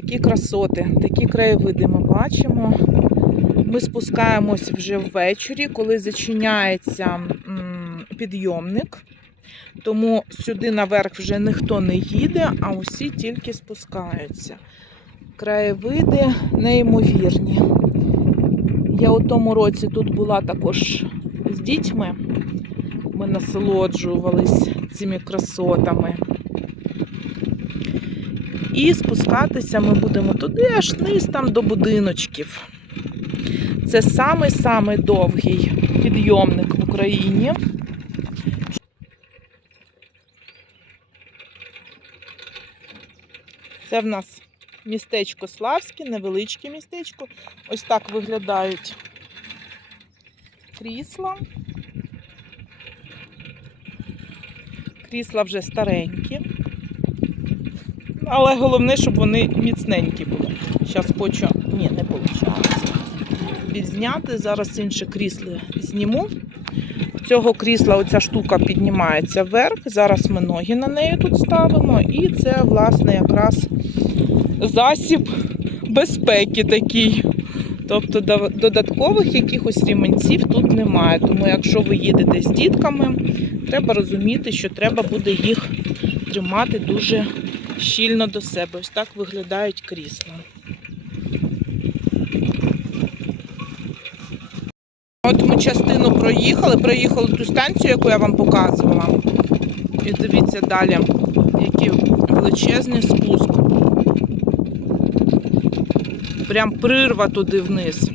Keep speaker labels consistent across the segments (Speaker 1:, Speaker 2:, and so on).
Speaker 1: такі красоти, такі краєвиди ми бачимо. Ми спускаємось вже ввечері, коли зачиняється підйомник. Тому сюди наверх вже ніхто не їде, а усі тільки спускаються. Краєвиди неймовірні. Я у тому році тут була також з дітьми. Ми насолоджувались цими красотами. І спускатися ми будемо туди, аж вниз там до будиночків. Це самий-самий довгий підйомник в Україні. Це в нас містечко Славське, невеличке містечко. Ось так виглядають крісла. Крісла вже старенькі. Але головне, щоб вони міцненькі були. Зараз хочу. Ні, не виходить. Підзняти. Зараз інше крісло зніму. Цього крісла оця штука піднімається вверх. Зараз ми ноги на неї тут ставимо. І це, власне, якраз засіб безпеки такий. Тобто додаткових якихось рівенців тут немає. Тому якщо ви їдете з дітками, треба розуміти, що треба буде їх тримати дуже щільно до себе. Ось так виглядають крісла. От ми частину проїхали, проїхали ту станцію, яку я вам показувала. І дивіться далі, який величезний спуск. Прям прирва туди вниз.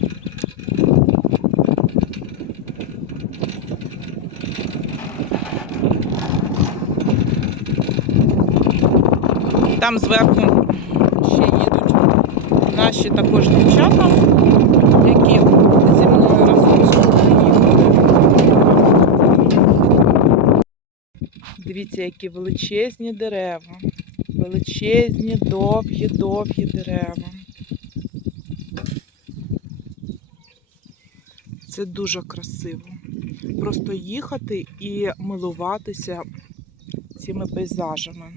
Speaker 1: Там зверху ще їдуть наші також дівчата, які зі мною разом. Дивіться, які величезні дерева. Величезні, довгі, довгі дерева. Це дуже красиво. Просто їхати і милуватися цими пейзажами.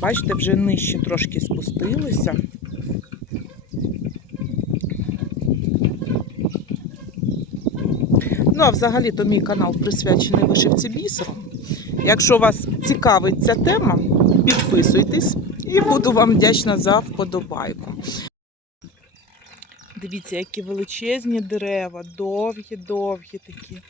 Speaker 1: Бачите, вже нижче трошки спустилися. Ну, а взагалі-то мій канал присвячений вишивці бісером. Якщо вас цікавить ця тема, підписуйтесь і буду вам вдячна за вподобайку. Дивіться, які величезні дерева, довгі-довгі такі.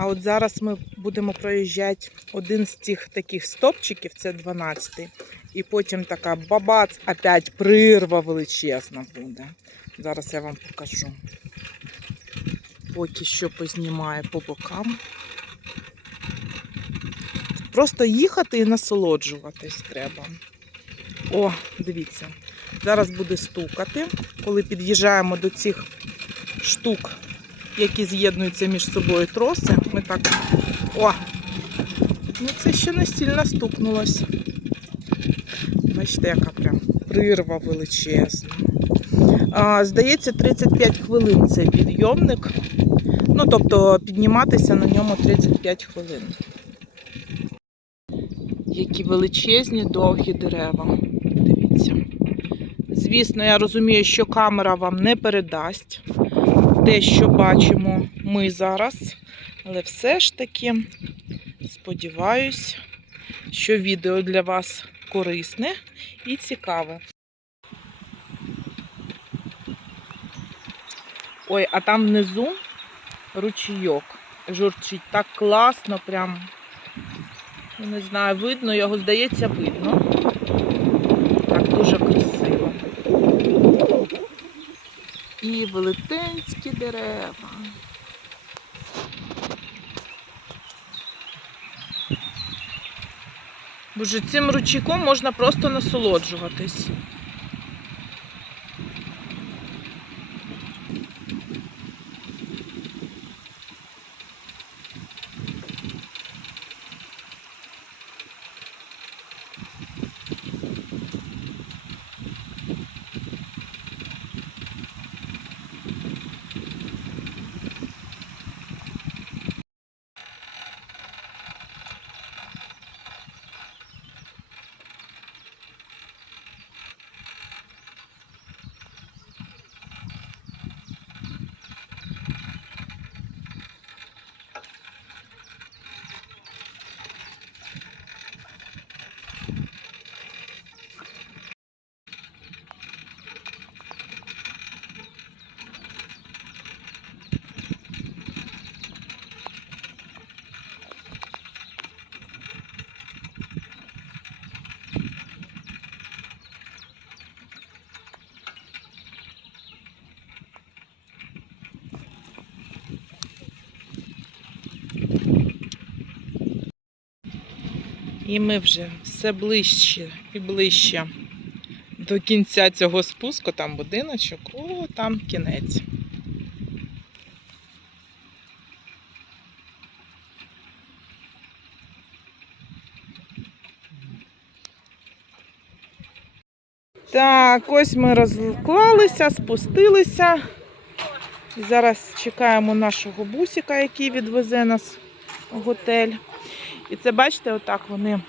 Speaker 1: А от зараз ми будемо проїжджати один з цих таких стопчиків, це 12-й. І потім така бабац, опять прирва величезна буде. Зараз я вам покажу. Поки що познімаю по бокам. Просто їхати і насолоджуватись треба. О, дивіться. Зараз буде стукати. Коли під'їжджаємо до цих штук, які з'єднуються між собою троси, так. О! Ну це ще не стільно стукнулось. Бачите, яка прям прирва величезна. А, здається, 35 хвилин цей підйомник. Ну, тобто підніматися на ньому 35 хвилин. Які величезні довгі дерева. Дивіться. Звісно, я розумію, що камера вам не передасть те, що бачимо ми зараз. Але все ж таки сподіваюсь, що відео для вас корисне і цікаве. Ой, а там внизу ручійок. Журчить так класно, прям. Не знаю, видно, його здається, видно. Так дуже красиво. І велетенські дерева. Боже, цим ручейком можна просто насолоджуватись. І ми вже все ближче і ближче до кінця цього спуску. Там будиночок, о, там кінець. Так, ось ми розклалися, спустилися. Зараз чекаємо нашого бусика, який відвезе нас готель. І це, бачите, отак вони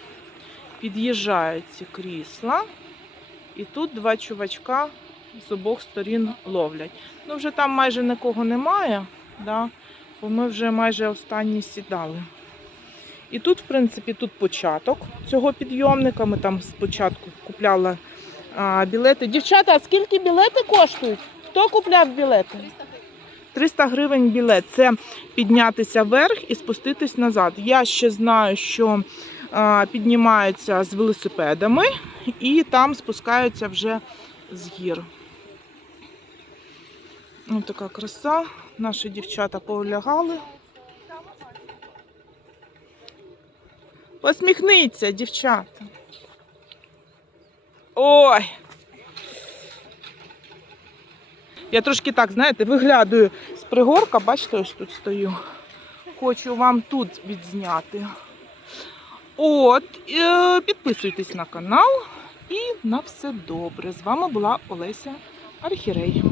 Speaker 1: під'їжджають ці крісла. І тут два чувачка з обох сторін ловлять. Ну, вже там майже нікого немає, да? бо ми вже майже останні сідали. І тут, в принципі, тут початок цього підйомника. Ми там спочатку купляли а, білети. Дівчата, а скільки білети коштують? Хто купляв білети? 300 гривень білет. Це піднятися вверх і спуститись назад. Я ще знаю, що піднімаються з велосипедами і там спускаються вже з гір. Ось така краса. Наші дівчата полягали. Посміхніться, дівчата. Ой. Я трошки так, знаєте, виглядаю з пригорка, бачите, ось тут стою. Хочу вам тут відзняти. От, е, підписуйтесь на канал і на все добре. З вами була Олеся Архірей.